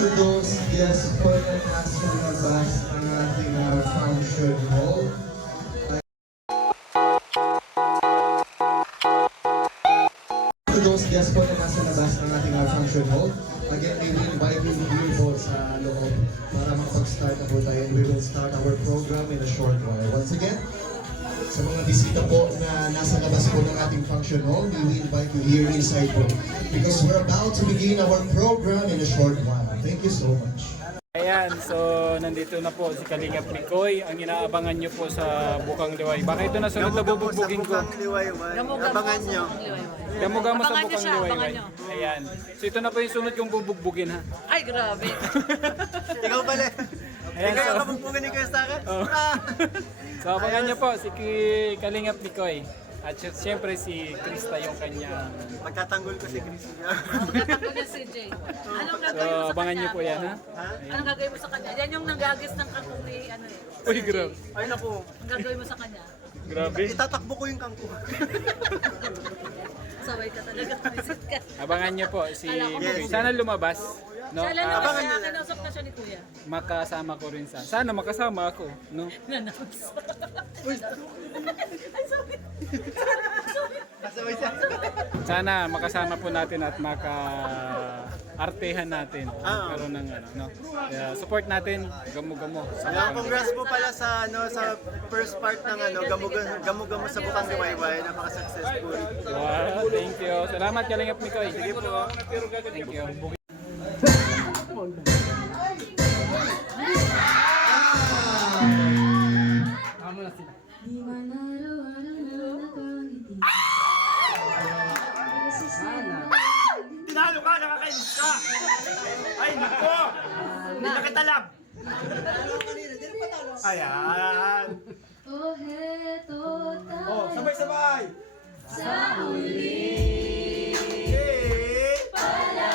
to those guests po na nasa labas ng ating function hall. To those guests po na nasa labas ng ating function hall, again, we will invite you po sa loob para makapag-start na po tayo, and we will start our program in a short while. Once again, sa mga bisita po na nasa labas po ng ating function hall, we will invite you here inside po because we're about to begin our program in a short while. Thank you so much. Ayan, so nandito na po si Kalingap Mikoy. Ang inaabangan nyo po sa Bukang Liway. Baka ito na sunod na bubugin ko. Abangan nyo. Gamo-gamo sa Abangan nyo Bukang siya, Liway. abangan nyo. Ayan. So ito na po yung sunod yung bubugbugin ha. Ay, grabe. Ikaw pala. Ayan, Ikaw so, yung kapagpugan ni Kuya sa akin. Oh. So abangan nyo po si Kalingap Mikoy. At siyempre si Krista yung kanyang... Pagtatanggol ko si Chris. Magtatanggol niya si Jay. Anong So gagawin mo sa abangan kanya? nyo po yan ha. Anong gagawin mo sa kanya? Yan yung nanggagis ng kangkong ni ano eh. Uy, grabe. Ay naku. Ang gagawin mo sa kanya? Grabe. Itatakbo ko yung kangko. Sabay ka talaga. Visit ka. Abangan nyo po si Mikoy. Sana lumabas. No? Siya lang naman abangan siya. nyo. Kanausap na siya ni Kuya. Makasama ko rin sa. Sana makasama ako. No? Nanaus. Kasabay siya. Sana makasama po natin at maka-artehan natin. Karoon ng ano, no? Kaya support natin, gamo-gamo. Kaya congrats po pala sa sa first part ng gamo-gamo sa Bukang Liwayway. Napaka-successful. Wow, thank you. Salamat Kalingap Mikoy. Sige po. Thank you. Di man araw-araw na nakangiti. Tinalo ka, nakakainis ka! Ay, nako! Hindi na kita love! Ayan! Oh, heto tayo Oh, sabay-sabay! sa huli. Hey! Pala